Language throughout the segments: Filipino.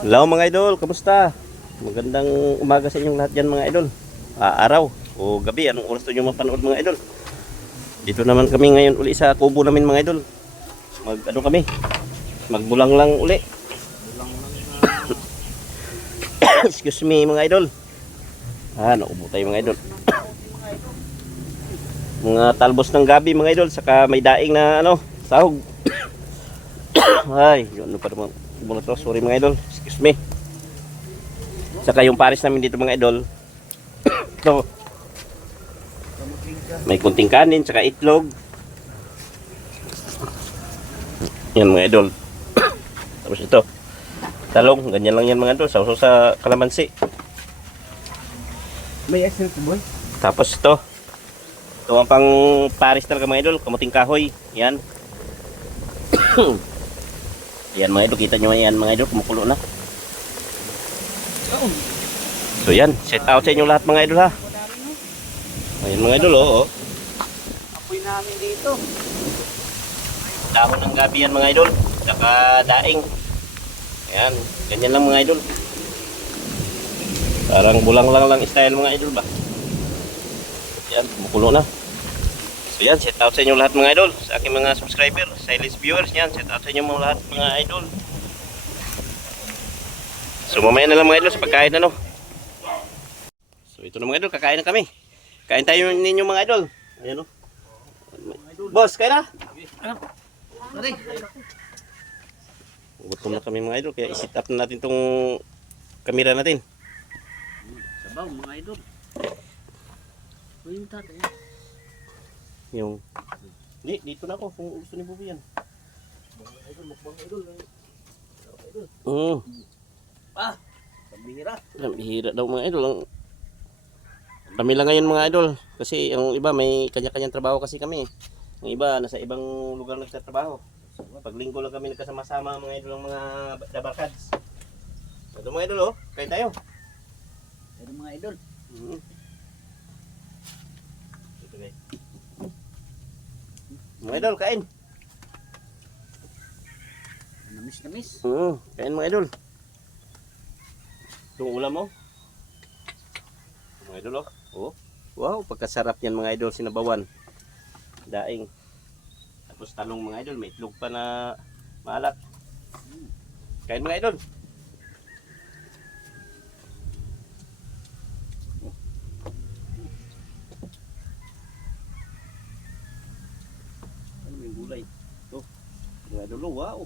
Hello mga idol, kamusta? Magandang umaga sa inyong lahat dyan mga idol. Araw o gabi, anong oras nyo mapanood mga idol? Dito naman kami ngayon uli sa kubo namin mga idol. Kami? Magbulang lang uli. Excuse me mga idol. Naubo tayo mga idol. Mga talbos ng gabi mga idol, saka may daing na sahog. Ay, yun pa naman. Sorry mga idol, excuse me. Saka yung pares namin dito mga idol. Ito. May kunting kanin, saka itlog. Yan mga idol. Tapos ito. Talong, ganyan lang yan mga idol. Sausaw sa kalamansi. May extra boy. Tapos ito. Ito ang pang pares talaga mga idol. Kamuting kahoy. Yan. Yan mga idol, kita nyo yan mga idol, kumukulo na. So yan, set out sa inyo lahat mga idol ha. Ayan mga idol, oo. Apoy namin dito. Dahon ng gabi yan mga idol, saka daing. Ayan, ganyan lang mga idol. Parang bulang lang style mga idol ba. Yan, kumukulo na. So yan, set out sa inyo lahat mga idol, sa aking mga subscriber, silent viewers yan, set out sa inyo mga lahat mga idol. So mamaya na lang mga idol sa pagkain So ito na mga idol, kakain na kami. Kain tayo ninyo mga idol. Ayan o. Boss, kain na? Gutom na kami mga idol, kaya isit up na natin tong kamera natin. Sabaw mga idol. Yung tatay. Yung dito na ako kung gusto ni Bubi yan. Mukbang idol. Pambihira. Bihira daw mga idol. Kami lang ngayon mga idol. Kasi ang iba may kanya-kanyang trabaho kasi kami. Ang iba nasa ibang lugar nagtatrabaho. Pag linggo lang kami nagkasama-sama mga idol ng mga dabarkads. Ito mga idol kain tayo. Ito mga idol. Ito guys. Mga idol, kain. Namis. Kain mga idol. Itong ulam mo. Mga idol wow, pagkasarap yan mga idol, sinabawan. Daing. Tapos talong mga idol, may itlog pa na maalat. Kain mga idol. Ano yung gulay? Ito. Mga idol, wow.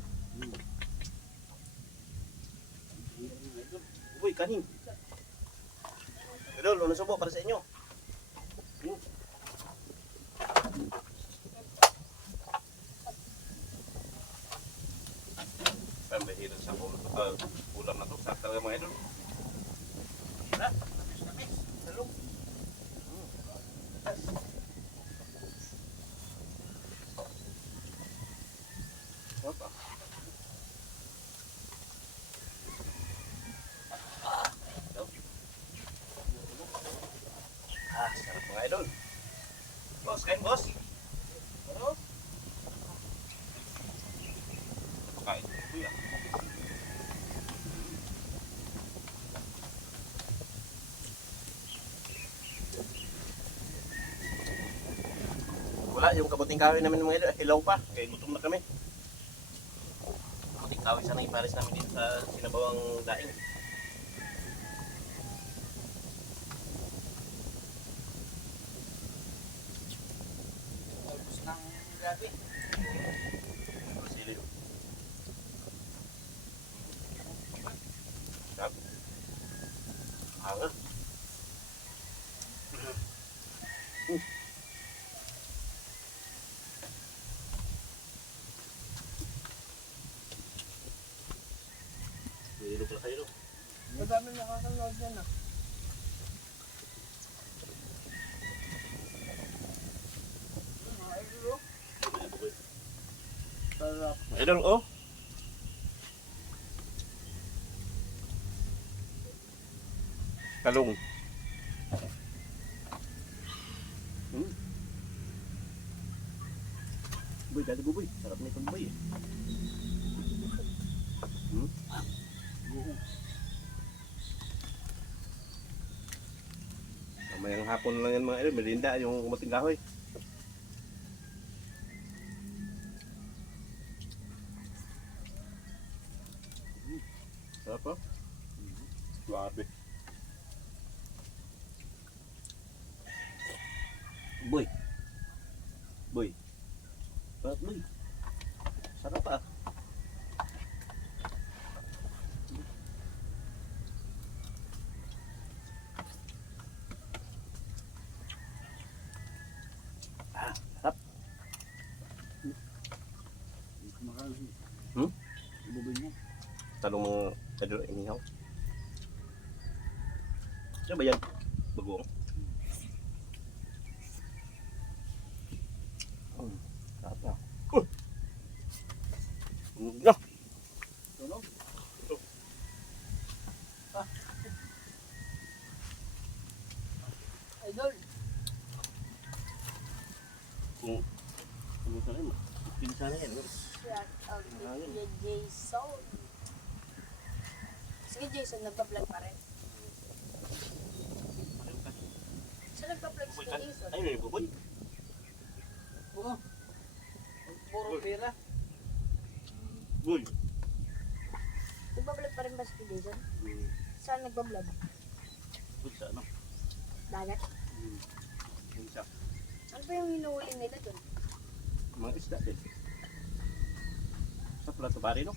Uy, kanin. Idol, ano subo para sa inyo? Pambihira sa ulam na to. Sarap talaga mga idol. Namis. Talong. Opa. Sarap mga idol. Boss, kain boss. Ano? Kain ko kuya. Wala, yung kabuting kahoy namin mga idol, hilaw pa. Kaya gutom na kami. Kabuting kahoy sana ipares namin dito sa sinabawang daing. Talbos ng gabi. Sili. Sarap. Hanga. Hilog na kayo. Madami nakakaload yan ah. Mga idol. Sarap. Idol, talong. Boy, dali boy. Sarap nitong boy. Mamayang hapon lang yan mga idol, merinda yung kumating kahoy. Sarap po. Grabe. Boy. Boy. Sarap boy. Sarap pa. Sarap. Hmm? Talong mga kadro inihaw. Ano ba yan? Bagoong. Sarap na. Yeah. Tulog. Idol. Ano sana yun? Pili sana yan. Shout out to Kuya Jason. Sige Jason, nagpa-vlog pa rin. Siya nagpa-vlog si Kuya Jason. Ayun yung buboy. Oo. Puro pera. Boy. Nagpa-vlog pa rin ba si Kuya Jason? Saan nagpa-vlog? Good sa ano? Dagat. Yung isa. Ano ba yung hinuhuli nila doon? Mga isda din. Sa plato pare no?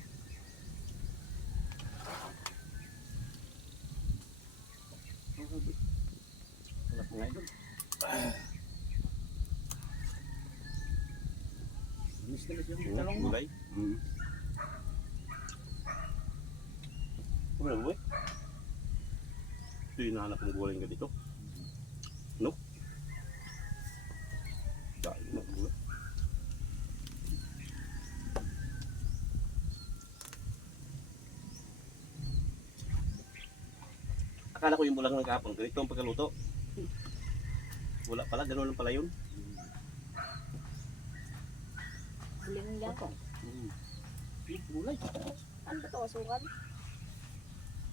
Sarap mga idol. Miss yung talong mo. Gulay. Ano na boy? Ito yung hinahanap ng gulay nga dito. No? Dahil na gulay. Akala ko yung bulang nagkahapon, ganito ang pagkaluto. Wala pala, gano'n lang pala yun. Huling lang. Gulay. Ano ba ito? Kasukan?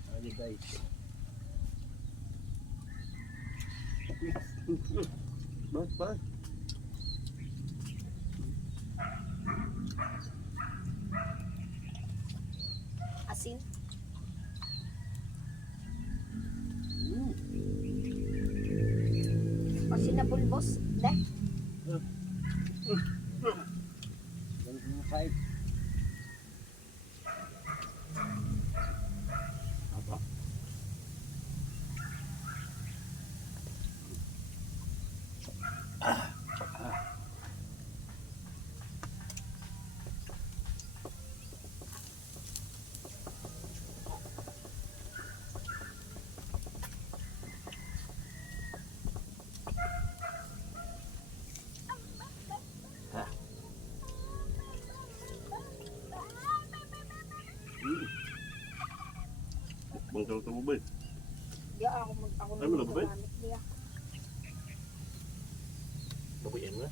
Ano guys? Bakit pa? Asin? Asin na bulbos? Hindi? Ganun yung side. Apa? Bang kalau boy. Di ako ako Ay, mo na ba, gamit niya. Babuyan mo na.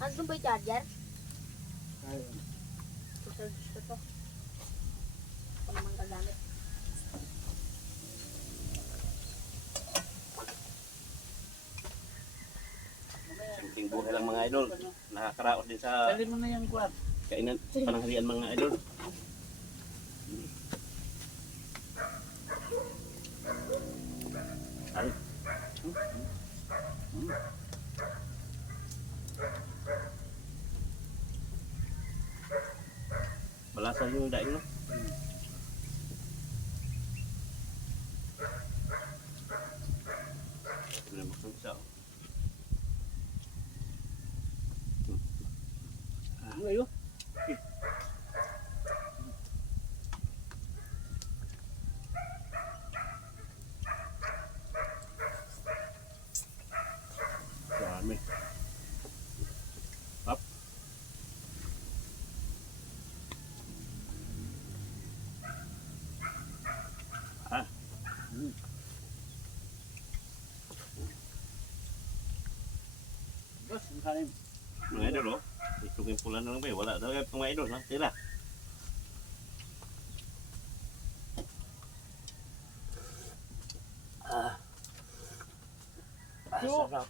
Ano ba yung charger? Ayun. Charge ko to. Ako naman gagamit. Simpleng buhay lang mga idol. Nakakaraos din sa Dali mo na yung kwat. kainan, pananghalian mga idol. Ay. Malasa yung daing no? Pinabuksan ko siya. Ano yun? Dami. Up. Ah. Boss, ang kanin. Mga idol oh. Itong yung pula na lang ba eh. Wala talaga itong mga idol. Ha? Tira. Sarap.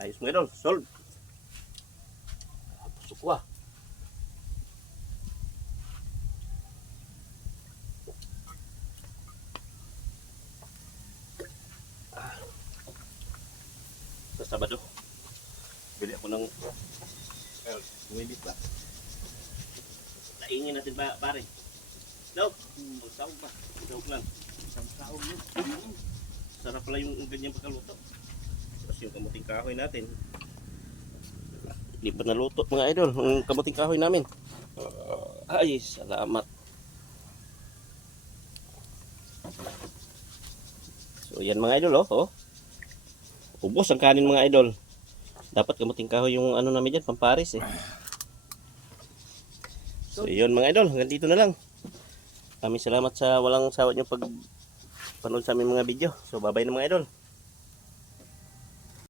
Ayos mga idol, solve. Busog ko ah. Sa Sabado, bili ako ng umibit ba? Laingin natin ba, pare? Daw, magsawag ba? Joke lang. Samsaog yun. Sarap pala yung ganyang pagkaluto. Tapos yung kamuting kahoy natin. Hindi pa naluto mga idol, yung kamuting kahoy namin. Ay, salamat. So yan mga idol oh. Ubos ang kanin mga idol. Dapat kamuting kahoy yung ano namin dyan, pamparis eh. So yun mga idol, hanggang dito na lang. Maraming salamat sa walang sawat nyo pag panood sa aming mga video. So bye bye na mga idol.